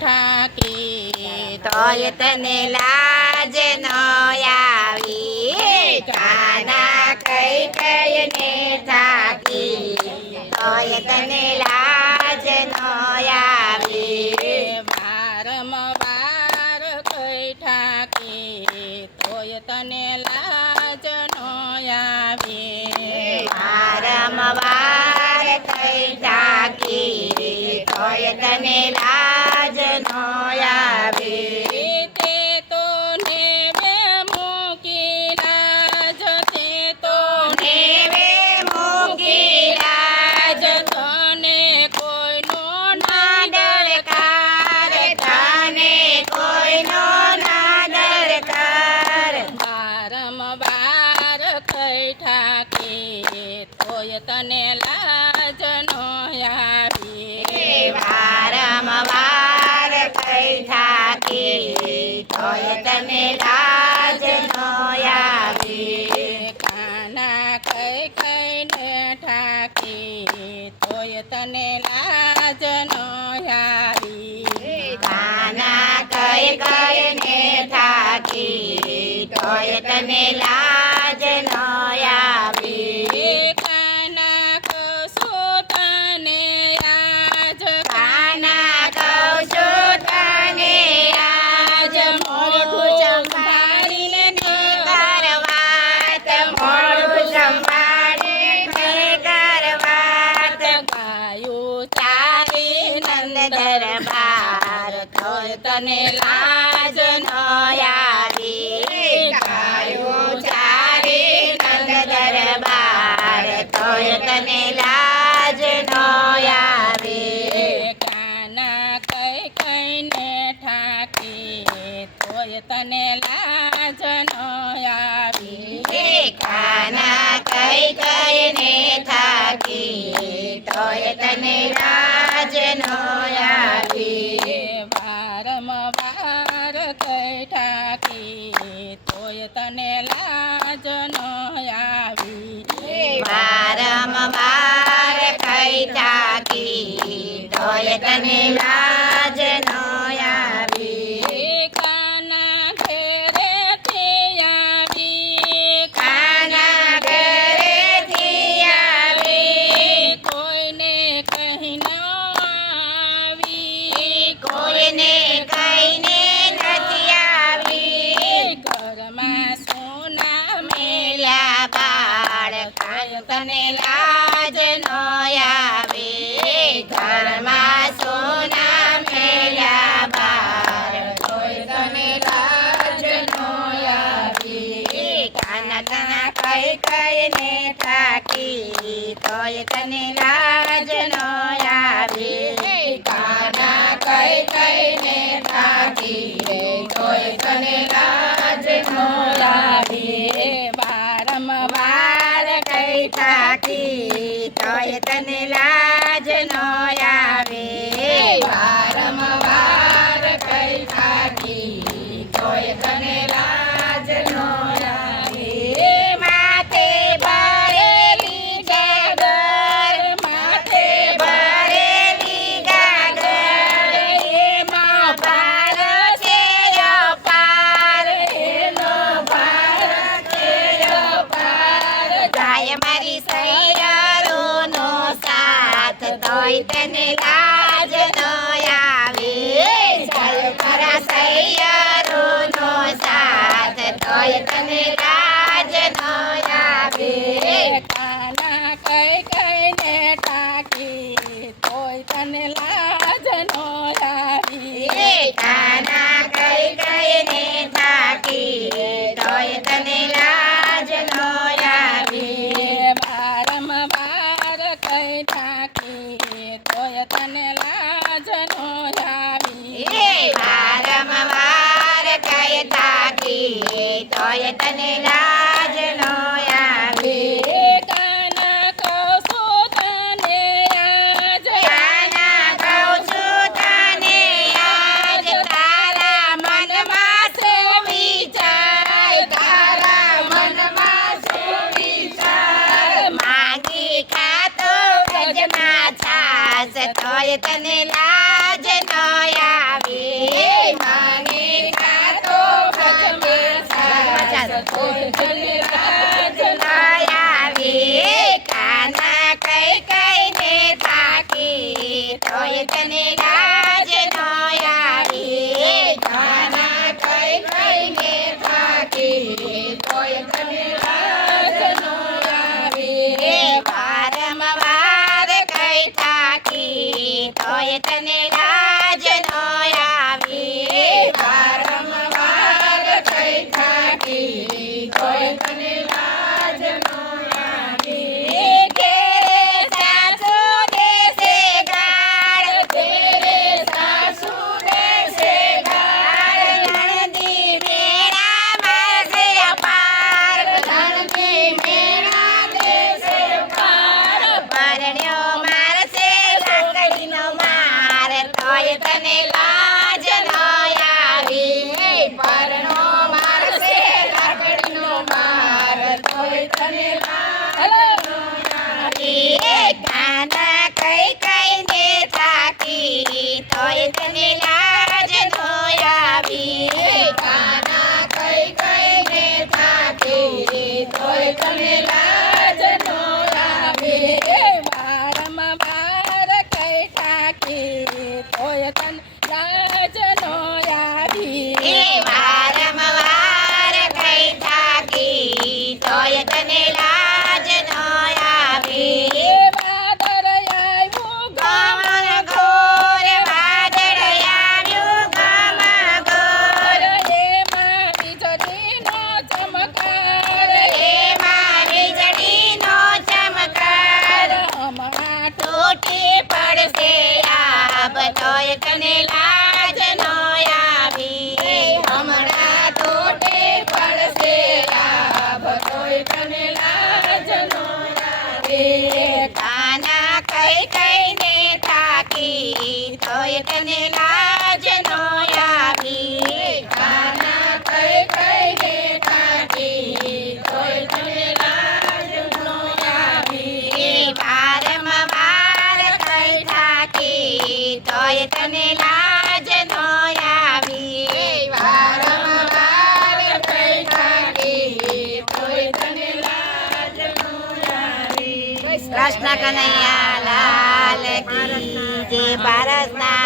ઠાકી. તોય તને લાજ નો આવી. કાના કઈ કઈને થાકી. તોય તને લાજ નો આવી. વારમાં વાર કઈ ઠાકી. તોય તને લાજ નો આવી. વારમાં વાર તને લાજ ભજનો હારી નાના કઈ કઈ ને થાકી. તોય તને લા તને લાજ ન આવી ગાયો ચારે નંગ દરબાર તોય તને લાજ ન આવે કાના કઈ કઈને ઠાકી તોય તને લાજ ન આવી કાના ಕನಿಲಾ કોઈ કને લાજ નો આવી? કાના, કઈ કઈ ને થાકી રે કોઈ કને લાજ નો લાવી? રે વારંવાર કઈ થાકી તોય તને લાજ નો મારી સૈયારો નો સાથ તોય તને લાજ ತನಿಲ તને હેલો કૃષ્ણ કનૈયા લાલ કી જય ભારત નાથ